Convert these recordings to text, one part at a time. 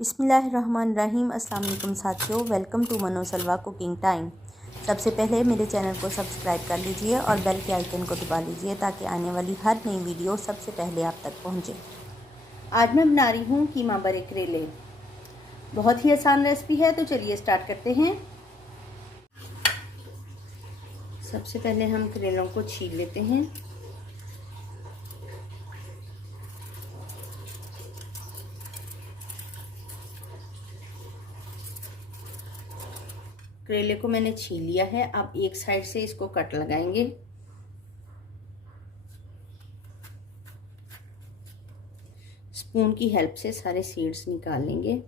बिस्मिल्लाहिर्रहमानिर्रहीम। अस्सलाम वालेकुम साथियों, वेलकम टू मनो सलवा कुकिंग टाइम। सबसे पहले मेरे चैनल को सब्सक्राइब कर लीजिए और बेल के आइकन को दबा लीजिए ताकि आने वाली हर नई वीडियो सबसे पहले आप तक पहुंचे। आज मैं बना रही हूँ कीमा बड़े करेले। बहुत ही आसान रेसिपी है, तो चलिए स्टार्ट करते हैं। सबसे पहले हम करेलों को छील लेते हैं। करेले को मैंने छील लिया है। अब एक साइड से इसको कट लगाएंगे। स्पून की हेल्प से सारे सीड्स निकाल लेंगे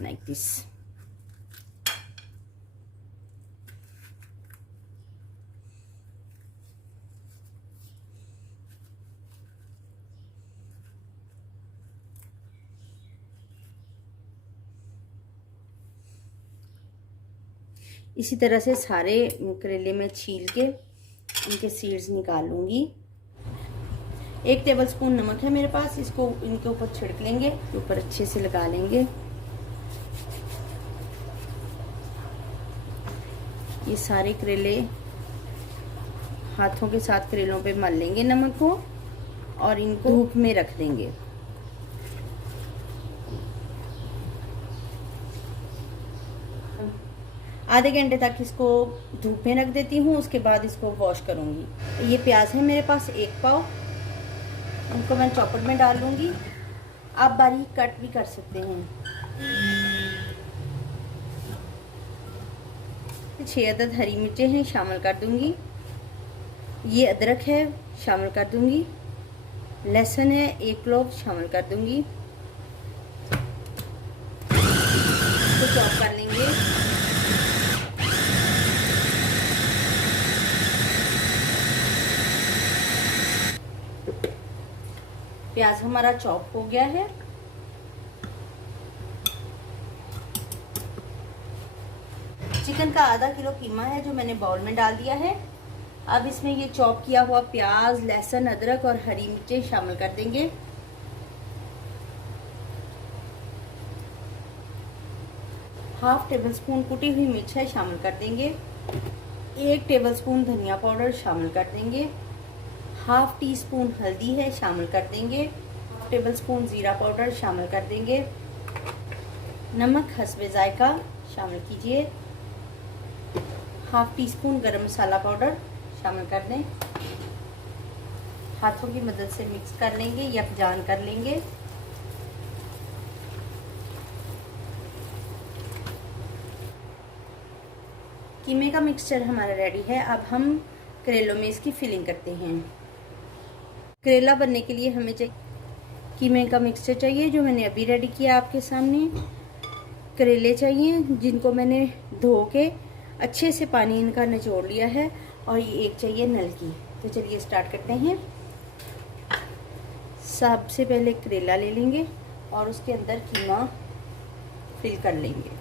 लाइक दिस। इसी तरह से सारे करेले में छील के इनके सीड्स निकाल लूंगी। 1 टेबलस्पून नमक है मेरे पास, इसको इनके ऊपर छिड़क लेंगे, ऊपर अच्छे से लगा लेंगे। ये सारे करेले हाथों के साथ करेलों पे मल लेंगे नमक को और इनको धूप में रख देंगे। आधे घंटे तक इसको धूप में रख देती हूँ, उसके बाद इसको वॉश करूँगी। ये प्याज है मेरे पास 1 पाव, इनको मैं चॉपर में डाल लूँगी। आप बारीक कट भी कर सकते हैं। 6 अदद हरी मिर्चें हैं, शामिल कर दूँगी। ये अदरक है, शामिल कर दूँगी। लहसुन है 1 क्लोव, शामिल कर दूँगी। इसको चॉप कर लेंगे। प्याज हमारा चॉप हो गया है। चिकन का आधा किलो कीमा है जो मैंने बाउल में डाल दिया है। अब इसमें ये चॉप किया हुआ प्याज, लहसुन, अदरक और हरी मिर्चें शामिल कर देंगे। हाफ टेबल स्पून कुटी हुई मिर्च है, शामिल कर देंगे। 1 टेबलस्पून धनिया पाउडर शामिल कर देंगे। हाफ टी स्पून हल्दी है, शामिल कर देंगे। 1 टेबलस्पून जीरा पाउडर शामिल कर देंगे। नमक हस्बे जायका शामिल कीजिए। हाफ टी स्पून गरम मसाला पाउडर शामिल कर दें। हाथों की मदद से मिक्स कर लेंगे, यकजान कर लेंगे। कीमे का मिक्सचर हमारा रेडी है। अब हम करेलों में इसकी फिलिंग करते हैं। करेला बनने के लिए हमें कीमे का मिक्सचर चाहिए जो मैंने अभी रेडी किया आपके सामने। करेले चाहिए जिनको मैंने धो के अच्छे से पानी इनका निचोड़ लिया है, और ये एक चाहिए नलकी। तो चलिए स्टार्ट करते हैं। सबसे पहले करेला ले लेंगे और उसके अंदर कीमा फिल कर लेंगे।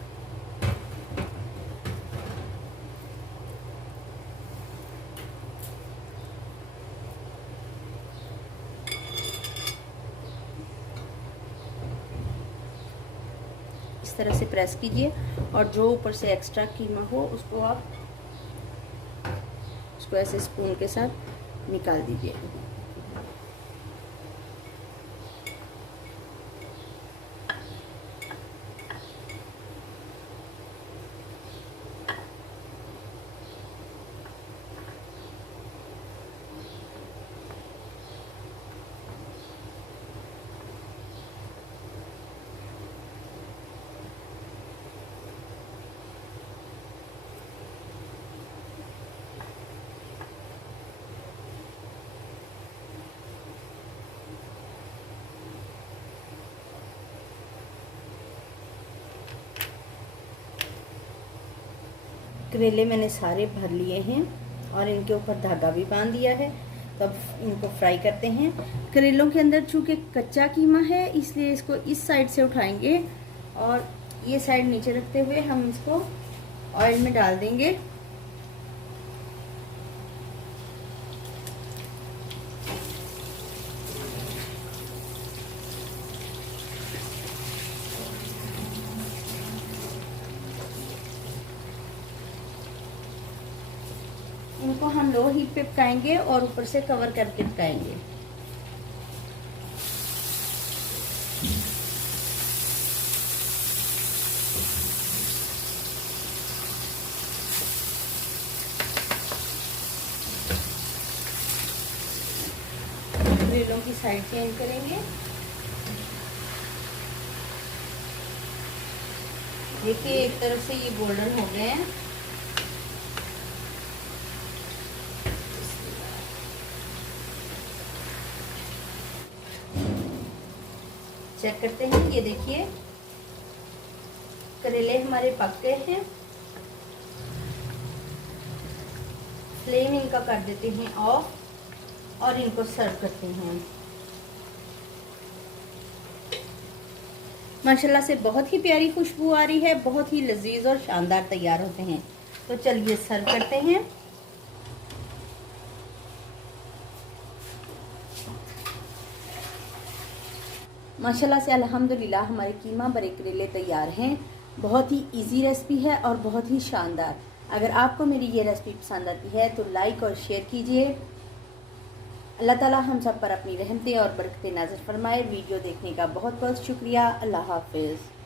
इस तरह से प्रेस कीजिए और जो ऊपर से एक्स्ट्रा कीमा हो उसको आप ऐसे स्पून के साथ निकाल दीजिए। करेले मैंने सारे भर लिए हैं और इनके ऊपर धागा भी बांध दिया है। तब इनको फ्राई करते हैं। करेलों के अंदर चूंकि कच्चा कीमा है इसलिए इसको इस साइड से उठाएंगे और ये साइड नीचे रखते हुए हम इसको ऑयल में डाल देंगे। को हम लो हीट पे पकाएंगे और ऊपर से कवर करके पकाएंगे। करेलों की साइड चेंज करेंगे। देखिए एक तरफ से ये गोल्डन हो गए हैं। चेक करते हैं, ये देखिए करेले हमारे पक गए हैं। फ्लेम इनका कर देते हैं ऑफ और इनको सर्व करते हैं। माशाल्लाह से बहुत ही प्यारी खुशबू आ रही है, बहुत ही लजीज और शानदार तैयार होते हैं। तो चलिए सर्व करते हैं। माशाल्लाह से अल्हम्दुलिल्लाह हमारे कीमा भरे करेले तैयार हैं। बहुत ही इजी रेसिपी है और बहुत ही शानदार। अगर आपको मेरी ये रेसिपी पसंद आती है तो लाइक और शेयर कीजिए। अल्लाह ताला हम सब पर अपनी रहमतें और बरकतें नाज़िल फरमाए। वीडियो देखने का बहुत बहुत शुक्रिया। अल्लाह हाफिज़।